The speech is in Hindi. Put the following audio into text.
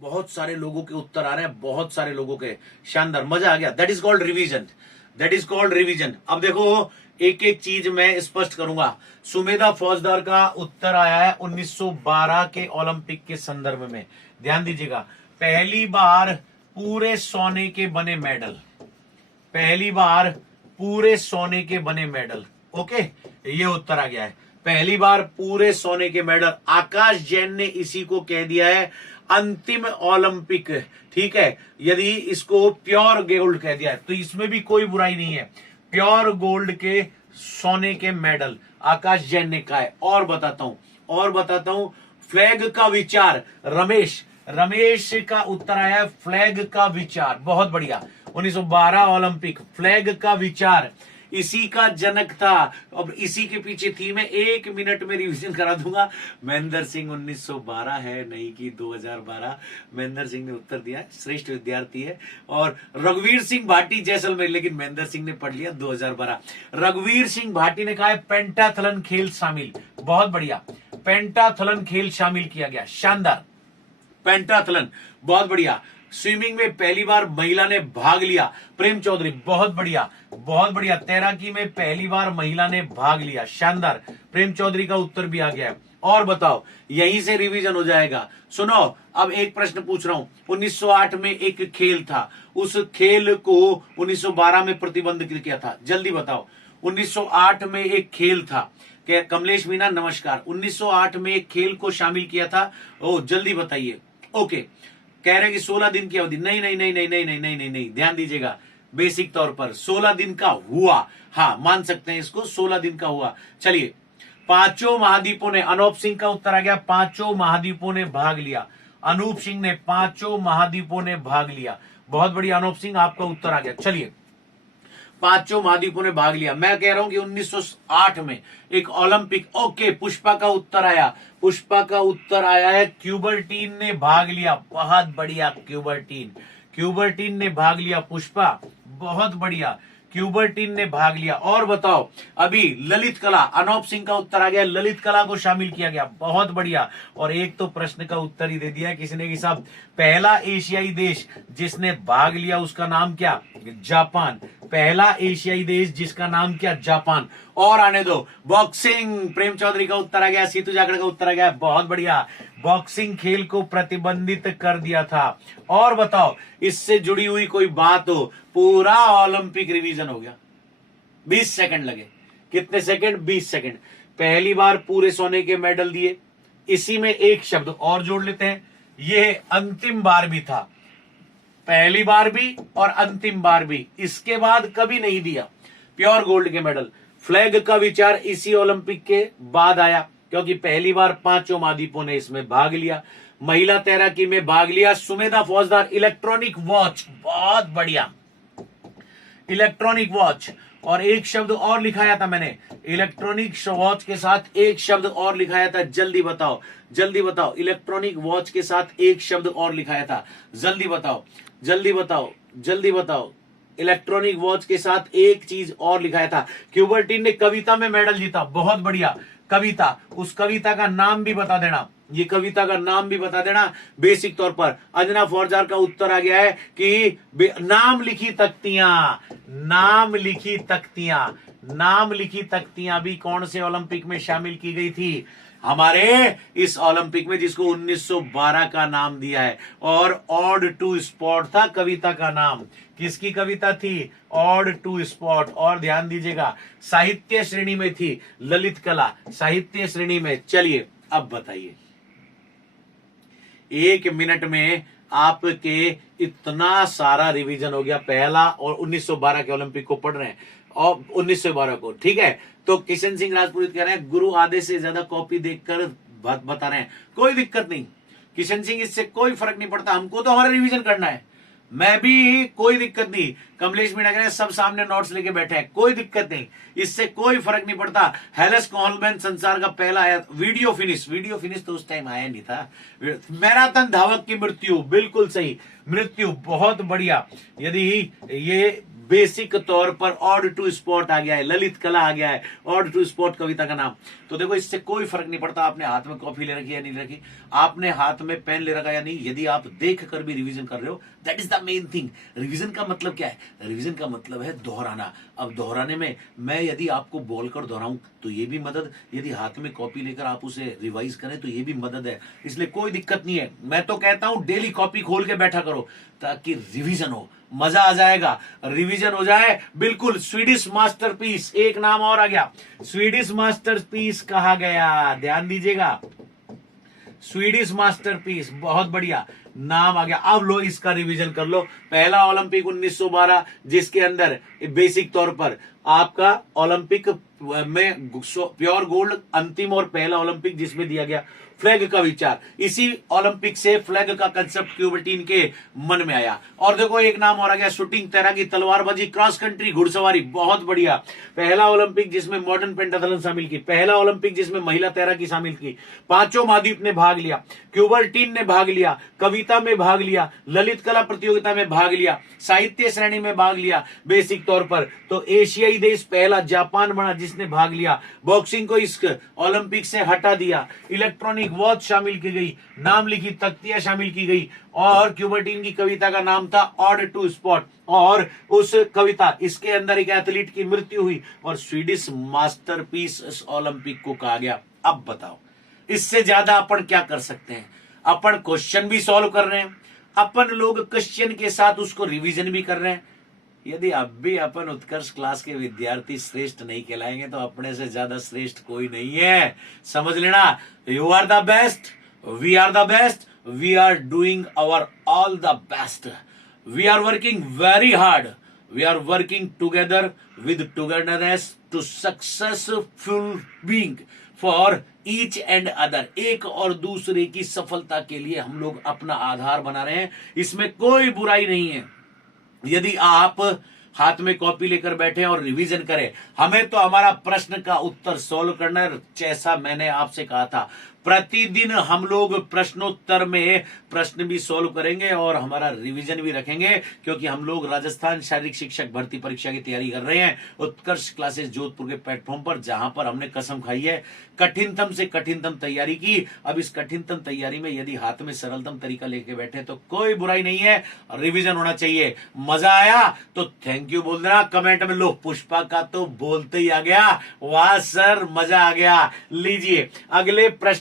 बहुत सारे लोगों के उत्तर आ रहे हैं, बहुत सारे लोगों के। शानदार, मजा आ गया। That is called revision, that is called revision. अब देखो एक एक चीज मैं स्पष्ट करूंगा। सुमेधा फौजदार का उत्तर आया है 1912 के ओलंपिक के संदर्भ में। ध्यान दीजिएगा, पहली बार पूरे सोने के बने मेडल, पहली बार पूरे सोने के बने मेडल। ओके, ये उत्तर आ गया है, पहली बार पूरे सोने के मेडल। आकाश जैन ने इसी को कह दिया है अंतिम ओलंपिक। ठीक है, यदि इसको प्योर गोल्ड कह दिया है तो इसमें भी कोई बुराई नहीं है। प्योर गोल्ड के सोने के मेडल आकाश जैन ने कहा है। और बताता हूं फ्लैग का विचार, रमेश का उत्तर आया है फ्लैग का विचार। बहुत बढ़िया, 1912 ओलंपिक, फ्लैग का विचार इसी का जनक था। अब इसी के पीछे थी, मैं 1 मिनट में रिवीजन करा दूंगा। महेंद्र सिंह 1912 है, नहीं कि 2012। महेंद्र सिंह ने उत्तर दिया, श्रेष्ठ विद्यार्थी है। और रघुवीर सिंह भाटी जैसलमेर, लेकिन महेंद्र सिंह ने पढ़ लिया 2012। रघुवीर सिंह भाटी ने कहा है पेंटाथलन खेल शामिल। बहुत बढ़िया, पेंटाथलन खेल शामिल किया गया। शानदार, पेंटाथलन, बहुत बढ़िया। स्विमिंग में पहली बार महिला ने भाग लिया, प्रेम चौधरी। बहुत बढ़िया, बहुत बढ़िया। तैराकी में पहली बार महिला ने भाग लिया। शानदार, प्रेम चौधरी का उत्तर भी आ गया है। और बताओ, यहीं से रिवीजन हो जाएगा। सुनो, अब एक प्रश्न पूछ रहा हूं। 1908 में एक खेल था, उस खेल को 1912 में प्रतिबंधित किया था। जल्दी बताओ, 1908 में एक खेल था। कमलेश मीना नमस्कार। 1908 में एक खेल को शामिल किया था। ओ जल्दी बताइए। ओके, कह रहे हैं कि 16 दिन की अवधि। नहीं नहीं नहीं नहीं नहीं नहीं नहीं नहीं नहीं, ध्यान दीजिएगा। बेसिक तौर पर 16 दिन का हुआ, हाँ मान सकते हैं इसको, 16 दिन का हुआ। चलिए, 5 महाद्वीपों ने, अनूप सिंह का उत्तर आ गया, 5 महाद्वीपों ने भाग लिया। अनूप सिंह ने 5 महाद्वीपों ने भाग लिया। बहुत बढ़िया अनूप सिंह, आपका उत्तर आ गया। चलिए, 5 महाद्वीपों ने भाग लिया। मैं कह रहा हूं कि 1908 में एक ओलंपिक। ओके, पुष्पा का उत्तर आया, पुष्पा का उत्तर आया है क्यूबर्टीन ने भाग लिया। बहुत बढ़िया, क्यूबर्टीन ने भाग लिया। पुष्पा, बहुत बढ़िया, क्यूबर्टीन ने भाग लिया। और बताओ, अभी ललित कला, अनूप सिंह का उत्तर आ गया, ललित कला को शामिल किया गया। बहुत बढ़िया। और एक तो प्रश्न का उत्तर ही दे दिया किसी ने कि साहब पहला एशियाई देश जिसने भाग लिया उसका नाम क्या? जापान। पहला एशियाई देश जिसका नाम क्या? जापान। और आने दो, बॉक्सिंग, प्रेम चौधरी का उत्तर आ गया, सीतू जाखड़ का उत्तर आ गया। बहुत बढ़िया, बॉक्सिंग खेल को प्रतिबंधित कर दिया था। और बताओ, इससे जुड़ी हुई कोई बात हो, पूरा ओलंपिक रिवीजन हो गया। 20 सेकंड लगे। कितने सेकंड? 20 सेकंड। पहली बार पूरे सोने के मेडल दिए। इसी में एक शब्द और जोड़ लेते हैं, ये अंतिम बार भी था, पहली बार भी और अंतिम बार भी, इसके बाद कभी नहीं दिया प्योर गोल्ड के मेडल। फ्लैग का विचार इसी ओलंपिक के बाद आया, क्योंकि पहली बार 5 महाद्वीपों ने इसमें भाग लिया। महिला तैराकी में भाग लिया सुमेधा फौजदार। इलेक्ट्रॉनिक वॉच, बहुत बढ़िया, इलेक्ट्रॉनिक वॉच। और एक शब्द और लिखाया था मैंने, इलेक्ट्रॉनिक वॉच के साथ एक शब्द और लिखाया था। जल्दी बताओ, जल्दी बताओ, इलेक्ट्रॉनिक वॉच के साथ एक शब्द और लिखाया था। जल्दी बताओ, जल्दी बताओ, जल्दी बताओ। इलेक्ट्रॉनिक वॉच के साथ एक चीज और लिखाया था। क्यूबर्टीन ने कविता में मेडल जीता। बहुत बढ़िया, कविता, उस कविता का नाम भी बता देना, ये कविता का नाम भी बता देना बेसिक तौर पर। अंजना फौजदार का उत्तर आ गया है कि नाम लिखी तख्तियां, नाम लिखी तख्तियां, नाम लिखी तख्तियां भी कौन से ओलंपिक में शामिल की गई थी? हमारे इस ओलंपिक में, जिसको 1912 का नाम दिया है। और ऑड टू स्पॉट था कविता का नाम। किसकी कविता थी? Odd to spot. और ध्यान दीजिएगा, साहित्य श्रेणी में थी, ललित कला साहित्य श्रेणी में। चलिए अब बताइए, 1 मिनट में आपके इतना सारा रिवीजन हो गया। पहला और 1912 के ओलंपिक को पढ़ रहे हैं और 1912 को, ठीक है। तो किशन सिंह राजपुरोहित कह रहे हैं गुरु आधे से ज्यादा कॉपी देखकर बता रहे हैं। कोई दिक्कत नहीं किशन सिंह, इससे कोई फर्क नहीं पड़ता, हमको तो हमारा रिवीजन करना है। मैं भी, कोई दिक्कत नहीं। कमलेश मीणा कह रहे हैं सब सामने नोट्स लेके बैठे हैं, कोई दिक्कत नहीं, इससे कोई फर्क नहीं पड़ता। हेलेस कोहलमैन संसार का पहला आया। वीडियो फिनिश तो उस टाइम आया नहीं था। मैराथन धावक की मृत्यु, बिल्कुल सही, मृत्यु, बहुत बढ़िया। यदि ये बेसिक तौर पर ऑड टू स्पॉट आ गया है, ललित कला आ गया है, ऑड टू स्पॉट कविता का नाम। तो देखो इससे कोई फर्क नहीं पड़ता आपने हाथ में कॉपी ले रखी या नहीं रखी, आपने हाथ में पेन ले रखा या नहीं, यदि आप देख कर भी रिवीजन कर रहे हो, that is the main thing. Revision का मतलब क्या है? रिवीजन का मतलब है दोहराना। अब दोहराने में मैं यदि आपको बोलकर दोहराऊं तो ये भी मदद, यदि हाथ में कॉपी लेकर आप उसे रिवाइज करें तो ये भी मदद है, इसलिए कोई दिक्कत नहीं है। मैं तो कहता हूं डेली कॉपी खोल के बैठा करो ताकि रिवीजन हो, मजा आ जाएगा, रिवीजन हो जाए। बिल्कुल स्वीडिश मास्टरपीस, एक नाम और आ गया, स्वीडिश मास्टरपीस कहा गया, ध्यान दीजिएगा, स्वीडिश मास्टरपीस, बहुत बढ़िया नाम आ गया। अब लो इसका रिवीजन कर लो। पहला ओलंपिक 1912 जिसके अंदर बेसिक तौर पर आपका ओलंपिक में प्योर गोल्ड अंतिम और पहला ओलंपिक जिसमें दिया गया फ्लैग का विचार, इसी ओलंपिक से फ्लैग का कंसेप्ट क्यूबर्टीन के मन में आया। और देखो एक नाम और आ गया, शूटिंग, तैराकी, तलवारबाजी, क्रॉस कंट्री, घुड़सवारी, बहुत बढ़िया। पहला ओलंपिक जिसमें मॉडर्न पेंटाथलन शामिल की, पहला ओलंपिक जिसमें महिला तैराकी शामिल की, पांचों महाद्वीप ने भाग लिया, क्यूबर्टीन ने भाग लिया, कविता में भाग लिया, ललित कला प्रतियोगिता में भाग लिया, साहित्य श्रेणी में भाग लिया। बेसिक तौर पर तो एशियाई देश पहला जापान बना जिसने भाग लिया। बॉक्सिंग को इस ओलंपिक से हटा दिया, इलेक्ट्रॉनिक वॉच शामिल की गई, नाम लिखी तख्तियां शामिल की गई, और क्यूबर्टीन की कविता का नाम था ऑड टू स्पॉट, और उस कविता इसके अंदर एक एथलीट की मृत्यु हुई और स्वीडिश मास्टरपीस इस ओलंपिक को कहा गया। अब बताओ इससे ज्यादा अपन क्या कर सकते हैं? अपन क्वेश्चन भी सॉल्व कर रहे हैं, अपन लोग क्वेश्चन के साथ उसको रिवीजन भी कर रहे हैं। यदि अब भी अपन उत्कर्ष क्लास के विद्यार्थी श्रेष्ठ नहीं कहलाएंगे तो अपने से ज्यादा श्रेष्ठ कोई नहीं है, समझ लेना। You are the best, we are the best, we are doing our all the best, we are working very hard, we are working together with togetherness to successful being for each and other. एक और दूसरे की सफलता के लिए हम लोग अपना आधार बना रहे हैं, इसमें कोई बुराई नहीं है। यदि आप हाथ में कॉपी लेकर बैठे और रिवीजन करें, हमें तो हमारा प्रश्न का उत्तर सॉल्व करना है। जैसा मैंने आपसे कहा था, प्रतिदिन हम लोग प्रश्नोत्तर में प्रश्न भी सॉल्व करेंगे और हमारा रिवीजन भी रखेंगे, क्योंकि हम लोग राजस्थान शारीरिक शिक्षक भर्ती परीक्षा की तैयारी कर रहे हैं उत्कर्ष क्लासेस जोधपुर के प्लेटफॉर्म पर, जहां पर हमने कसम खाई है कठिनतम से कठिनतम तैयारी की। अब इस कठिनतम तैयारी में यदि हाथ में सरलतम तरीका लेके बैठे तो कोई बुराई नहीं है, रिवीजन होना चाहिए। मजा आया तो थैंक यू बोल देना कमेंट में। लो पुष्पा का तो बोलते ही आ गया, वाह सर मजा आ गया। लीजिए अगले प्रश्न